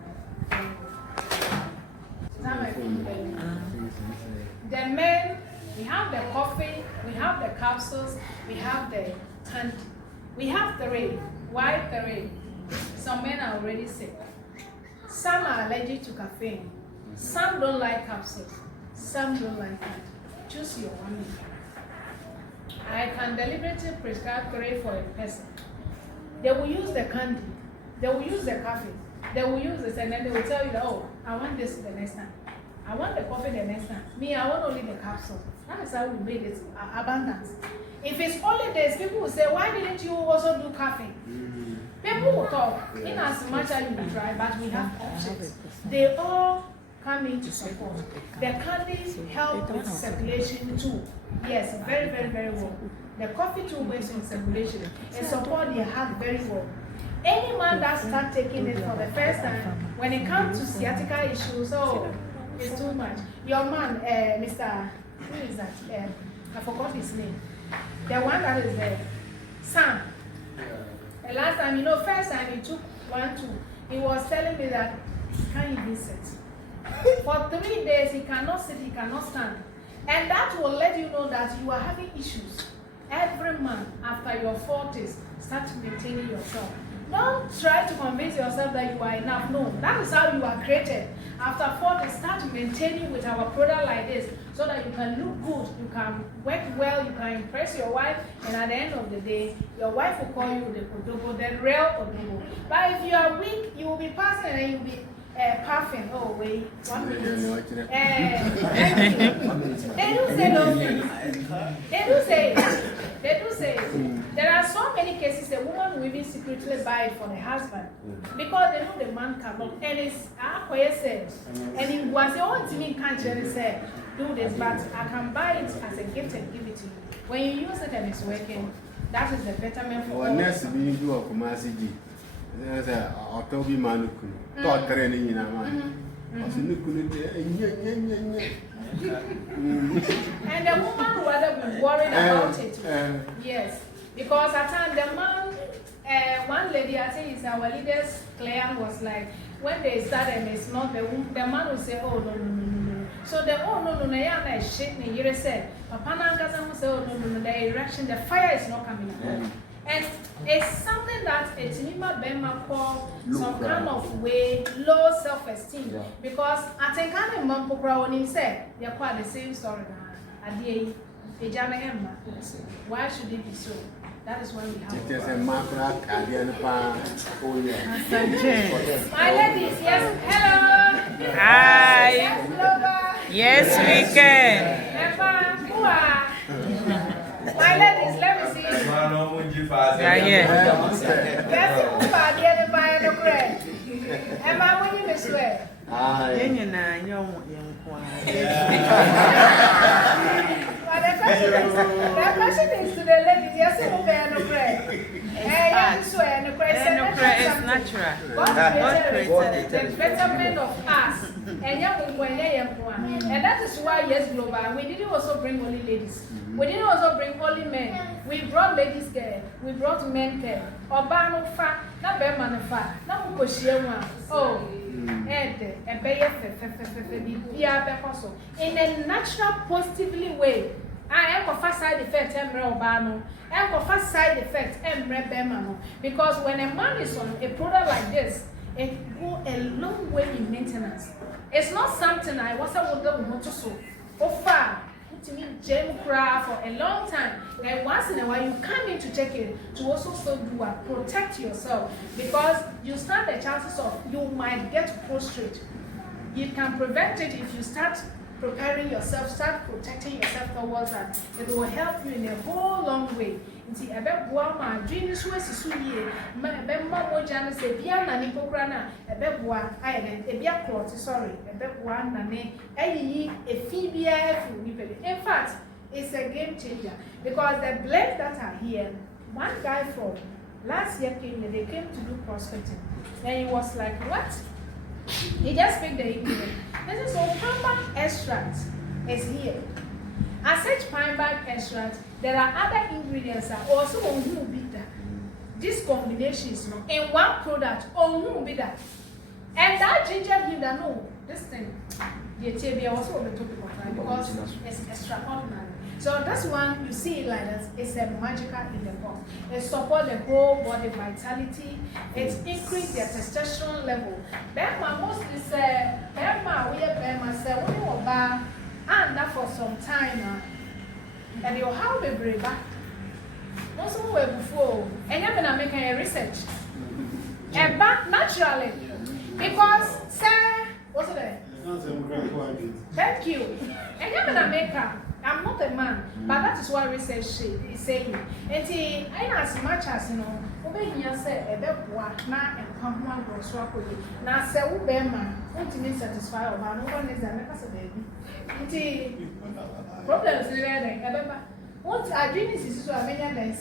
The men, we have the coffee, we have the capsules, we have the candy. We have 3. Why 3? Some men are already sick. Some are allergic to caffeine. Some don't like capsules. Some don't like candy. Choose your one. I can deliberately prescribe 3 for a person. They will use the candy. They will use the coffee. They will use this and then they will tell you that, oh, I want this the next time. I want the coffee the next time. Me, I want only the capsule. That is how we made it abundance. If it's only this, people will say, why didn't you also do coffee? People will talk, in as much as you try, but we have options. They all come in to support. The candies help with circulation too. Yes, very, very, very well. The coffee too works in circulation and support the heart very well. Any man that starts taking it for the first time, when it comes to sciatica issues, oh, it's too much. Your man, Mr. Who is that? I forgot his name. The one that is there, Sam. The last time, first time he took 1, 2, he was telling me that he can't even sit. For 3 days, he cannot sit, he cannot stand. And that will let you know that you are having issues. Every month, after your 40s, start maintaining yourself. Don't try to convince yourself that you are enough. No, that is how you are created. After 40, start maintaining with our product like this so that you can look good, you can work well, you can impress your wife, and at the end of the day, your wife will call you the Odobo, the real Odobo. But if you are weak, you will be passing and you will be puffing. Oh, wait, 1 minute. They do say those things. They do say it. They do say it. There are so many cases a woman will even secretly buy it for the husband because they know the man cannot. And it's said, and it was the only thing can't really say, do this, but I can buy it as a gift and give it to you. When you use it and it's working, that is the betterment for all. Next, we do a commercial. There's a October Manuku, talk training in a man. And the woman would rather be worried about it. Yes. Because at times the man, one lady, I think it's our leader's client, was like, when they start and it's not the man will say, oh, no. So the no, yeah, shit, you said, Papa Nangaza will say, oh, no, the erection, the fire is not coming out. And it's something that a Tinima Bema call some kind of way, low self-esteem. Yeah. Because I think I am Mampopra when he said, they're quite the same story now. Why should it be so? That is why we have my ladies, yes, hello. Hi. Yes, we can. My ladies, let me see. Yeah, yeah. Let's see who are the other by the bread. Am I winning this way? Yenya na young But the question is to the lady, yes, no prayer, no prayer. It's natural. God created the betterment of us. And that is why, yes, global, we didn't also bring only ladies. We didn't also bring only men. We brought ladies care. We brought men care. Obano fa, na bema fa, na mukoshie wa. Oh, in a natural, positively way. I am for side effect obano. I am for side effect bema. Because when a man is on a product like this, it go a long way in maintenance. It's not something I was able to so far. To me, gem craft for a long time. And once in a while, you come in to check it to also still do what protect yourself, because you stand the chances of you might get prostrate. You can prevent it if you start preparing yourself, start protecting yourself towards that. It will help you in a whole long way. Nti ebe boa ma dream so asisu yie ma ebe mma moja na se bia na ni pokra na ebe boa aye e bia cloth sorry ebe boa na ne ayi efi bia efu ni pele. In fact, it's a game changer, because the blades that are here, one guy from last year they came to do prospecting, and he was like, what? He just picked the ingredient. This is so pamba extract is here. As such pamba extract, there are other ingredients that also on who be that. This combination is not in one product on who be that. And that ginger him that no, this thing, the TB also over the topic of time, because it's extraordinary. So this one you see it like this, it's a magical in the pot. It supports the whole body vitality. It increases their testosterone level. Bema mostly say Bema we Bema say when you are and that for some time now. And you'll have a brave back. Also, before, and you're gonna make a research. And back naturally, because, sir, what's it? Thank you. And you're gonna make her. I'm not a man, but that is what research is saying. And as much as you know, over here say a bit na and come one gross rocky. Now, say, Ubema, won't you satisfy or no one is a baby. Problems there. Once our genius is so many than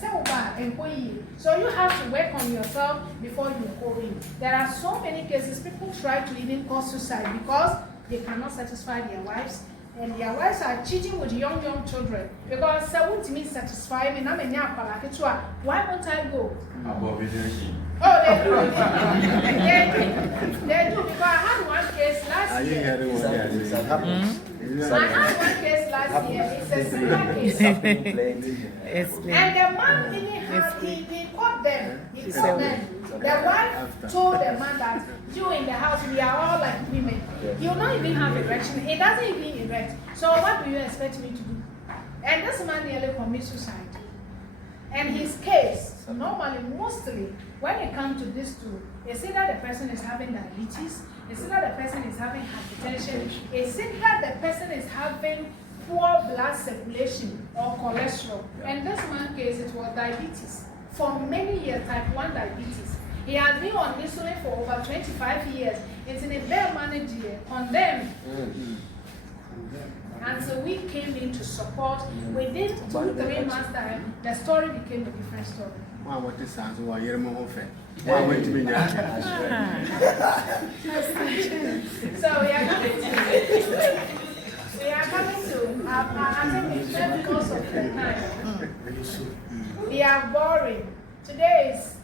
so you have to work on yourself before you go in. There are so many cases people try to even cause suicide because they cannot satisfy their wives, and their wives are cheating with young children because won't me satisfy me. Why won't I go? Oh, they do. They do, because I had one case last year. I had one case last year. It's a similar case. And the man really had, he caught them. He caught them. The wife told the man that you in the house, we are all like women. You will not even have erection. It doesn't even erect. So what do you expect me to do? And this man nearly commits suicide. And his case, normally, mostly, when it comes to these two, it's either the person is having diabetes, it's either the person is having hypertension, it's either the person is having poor blood circulation or cholesterol. And this man's case, it was diabetes. For many years, type 1 diabetes. He has been on insulin for over 25 years. It's in a bare manager on them. And so we came in to support. Within 2-3 months' time, the story became a different story. Why what is sounds why you're more fair? Why went to be So we are coming to I think it's because of the time. We are boring. Today is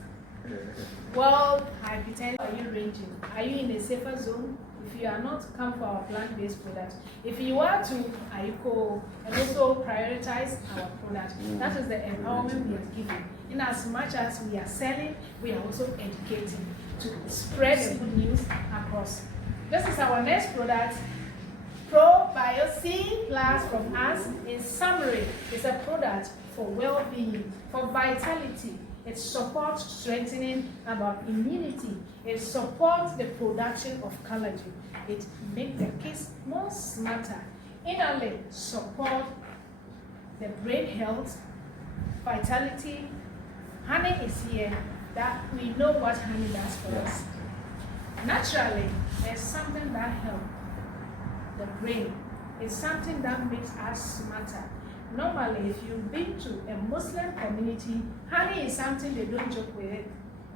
World Hypertension. Are you ranging? Are you in a safer zone? If you are not, come for our plant-based products. If you are to, AYUCO, and also prioritize our product. That is the empowerment we are giving. In as much as we are selling, we are also educating to spread the good news across. This is our next product, ProBio C+ from us. In summary, it's a product for well-being, for vitality. It supports strengthening about immunity. It supports the production of collagen. It makes the kids more smarter. Inhaled support the brain health, vitality. Honey is here. That we know what honey does for us. Naturally, there's something that helps. the brain. It's something that makes us smarter. Normally, if you've been to a Muslim community, honey is something they don't joke with it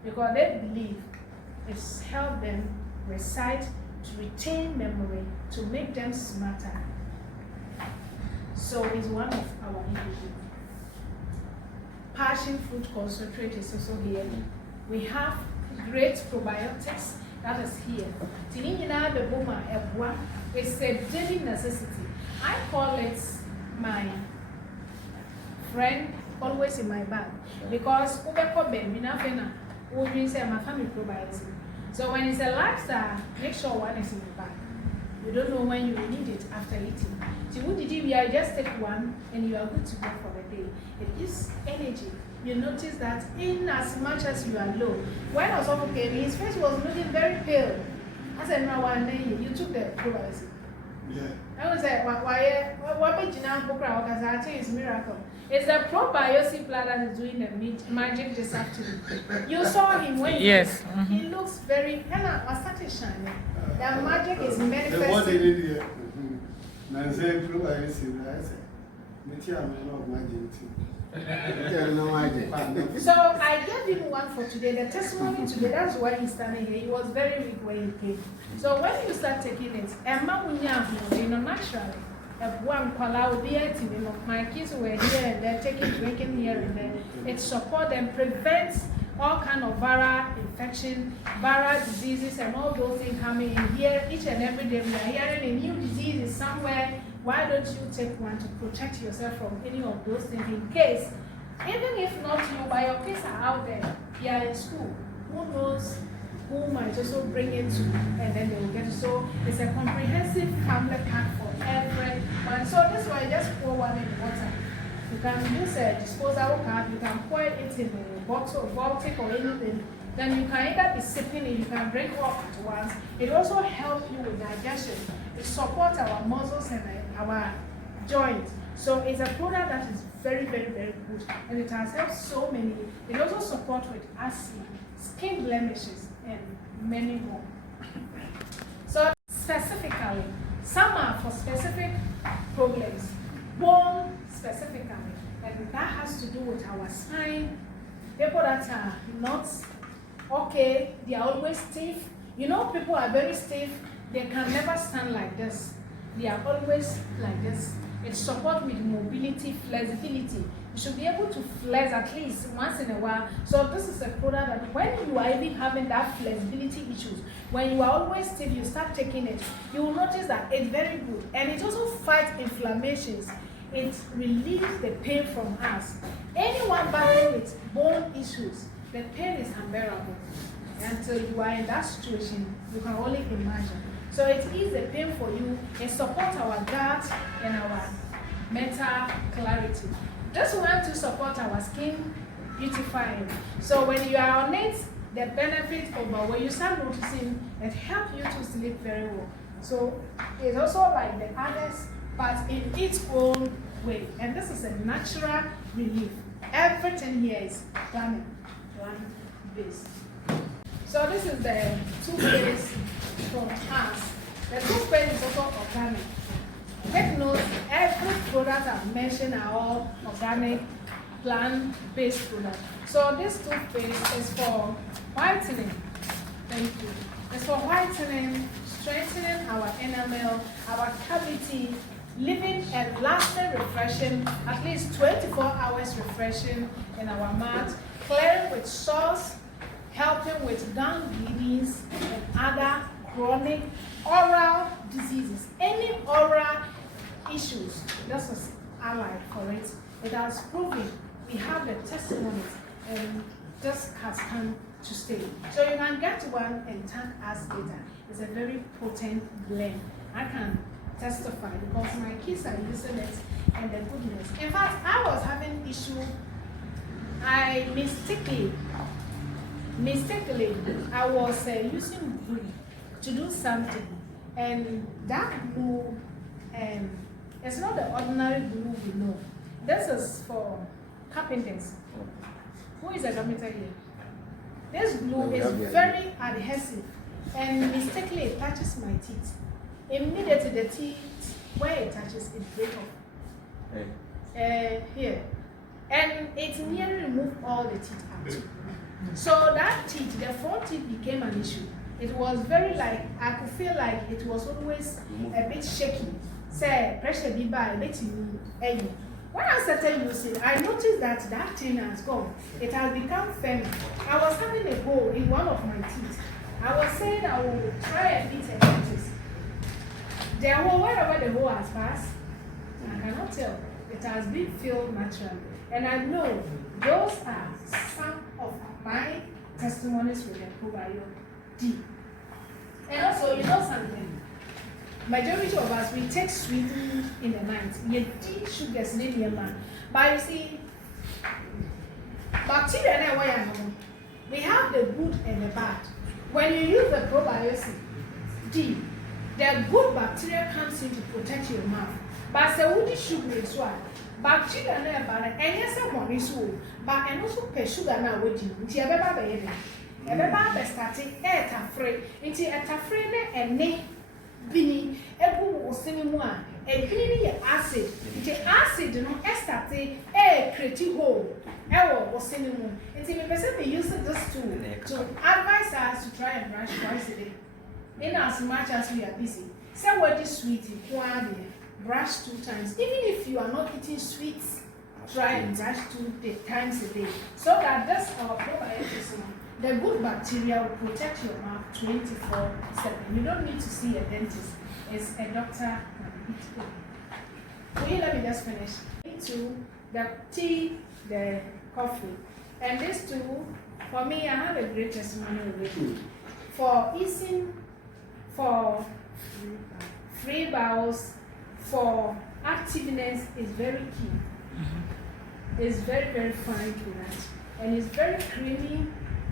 because they believe it's helped them recite, to retain memory, to make them smarter. So it's one of our ingredients. Passion fruit concentrate is also here. We have great probiotics that is here. Tinina the boma ebwa is a daily necessity. I call it my friend always in my bag because ubeko baby na fena we say my family probiotics. So when it's a lifestyle, make sure one is in your bag. You don't know when you will need it after eating. So what did you just take one and you are good to go for the day. It gives energy. You notice that in as much as you are low. When I was off came, his face was looking very pale. I said, no, one day you took the probiotics. Yeah. I was like, what made you now book out? Because I think it's a miracle. It's the probiotic plant that is doing the magic this afternoon. You saw him when Yes. he looks very, and I started shining. The magic is The what they manifesting. did here. Nancy prove I see. I said, Metia man of magic too. No idea. So I gave him one for today, the testimony today. That's why he's standing here. He was very weak when he came. So when you start taking it, naturally, my kids were here and they're taking drinking here and there. It supports and prevents all kind of viral infection, viral diseases, and all those things coming in here each and every day. We are hearing a new disease is somewhere. Why don't you take one to protect yourself from any of those things in case, even if not you, but your kids are out there, you are in school, who knows who might also bring it to, and then they will get it. So it's a comprehensive family pack for everyone. So this one, just pour one in water. You can use a disposable cup, you can pour it in a bottle, Baltic or anything. Then you can either be sipping it, you can drink all at once. It also helps you with digestion. It supports our muscles and our joints. So it's a product that is very, very, very good. And it has helped so many. It also supports with asthma, skin blemishes, and many more. So specifically, some are for specific problems, bone specifically. And that has to do with our spine. People that are not okay, they are always stiff. You know, people are very stiff. They can never stand like this. They are always like this. It supports with mobility, flexibility. You should be able to flex at least once in a while. So this is a product that when you are even having that flexibility issues, when you are always stiff, you start taking it, you will notice that it's very good. And it also fights inflammations. It relieves the pain from us. Anyone battling with bone issues, the pain is unbearable. Until you are in that situation, you can only imagine. So it eases the pain for you. It supports our gut and our mental clarity. This one to support our skin beautifying. So when you are on it, the benefit over when you start noticing, it helps you to sleep very well. So it's also like the others, but in its own way. And this is a natural relief. Everything here is plant-based. So this is the toothpaste from us. The toothpaste is also organic. Take note, every product I've mentioned are all organic, plant-based products. So this toothpaste is for whitening. Thank you. It's for whitening, strengthening our enamel, our cavity, leaving a lasting refreshing, at least 24 hours refreshing in our mouth, clearing with sores, helping with gum bleedings and other chronic oral diseases. Any oral issues, this is allied for it. It has proven, we have the testimonies, and this has come to stay. So you can get one and thank us later. It's a very potent blend. I can testify because my kids are using it and the goodness. In fact, I was having issue. I mistakenly, I was using glue to do something, and that glue, it's not the ordinary glue we know. This is for carpenters. Who is a carpenter here? This glue is very adhesive, and mistakenly it touches my teeth. immediately the teeth, where it touches, it breaks off. Here. And it nearly removed all the teeth out. So that teeth, the front teeth became an issue. It was very like, I could feel like it was always a bit shaky. Say, pressure be by, a bit in. When I started using, I noticed that that thing has gone. It has become firmer. I was having a hole in one of my teeth. I was saying I will try a bit and notice. The hole, wherever the hole has passed, I cannot tell. It has been filled naturally. And I know those are some of my testimonies with the Probio D. And also, you know something? Majority of us, we take sweetening in the night. You D sugars in your man. But you see, bacteria and why we have the good and the bad. When you use the probiotic D, the good bacteria comes in to protect your mouth. But the woody sugar is what? Bacteria and yes, someone is who, but and also pay sugar now with you. It's a baby. A baby starting at a free, it's a free and ne bini, a boo or cinema, a bini acid. The acid, no, estate, a creative hole, error or cinema. It's a person they use this to advise us to try and brush twice a day. In as much as we are busy. Say what is sweet, brush 2 times. Even if you are not eating sweets, try and brush 2 times a day. So that this our probiotics, the good bacteria will protect your mouth 24/7. You don't need to see a dentist. It's a doctor. Will you let me just finish? Into the tea, the coffee. And these two, for me, I have a great testimony already. For easing, for free bowels, for activeness is very key. It's very, very fine peanut. And it's very creamy,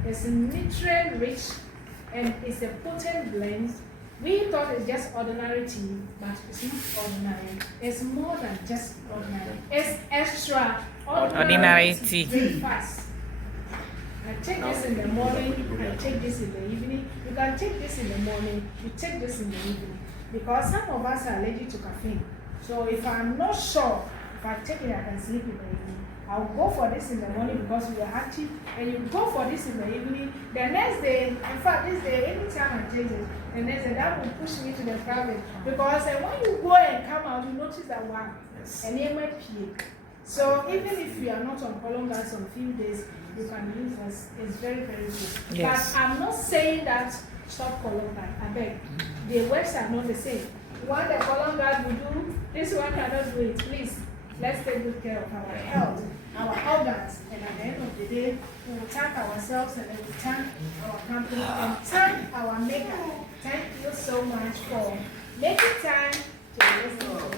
it's nutrient rich, and it's a potent blend. We thought it's just ordinary tea, but it's not ordinary. It's more than just ordinary. It's extra ordinary tea. Breakfast. I take this in the morning, I take this in the evening. You can take this in the morning, you take this in the evening. Because some of us are allergic to caffeine. So if I'm not sure, if I take it, I can sleep in the evening. I'll go for this in the morning because we are active, and you go for this in the evening. The next day, in fact, this day, anytime I take it, the next day, that will push me to the private. Because when you go and come out, you notice that one, and it might pee. So even if you are not on colon gas on few days, you can use this. It's very, very good. Yes. But I'm not saying that stop colon gas. I beg. The words are not the same. What the colon gas will do, this one cannot do it. Please, let's take good care of our health, our organs, and at the end of the day, we will thank ourselves and then we thank our company and thank our maker. Thank you so much for making time to listen to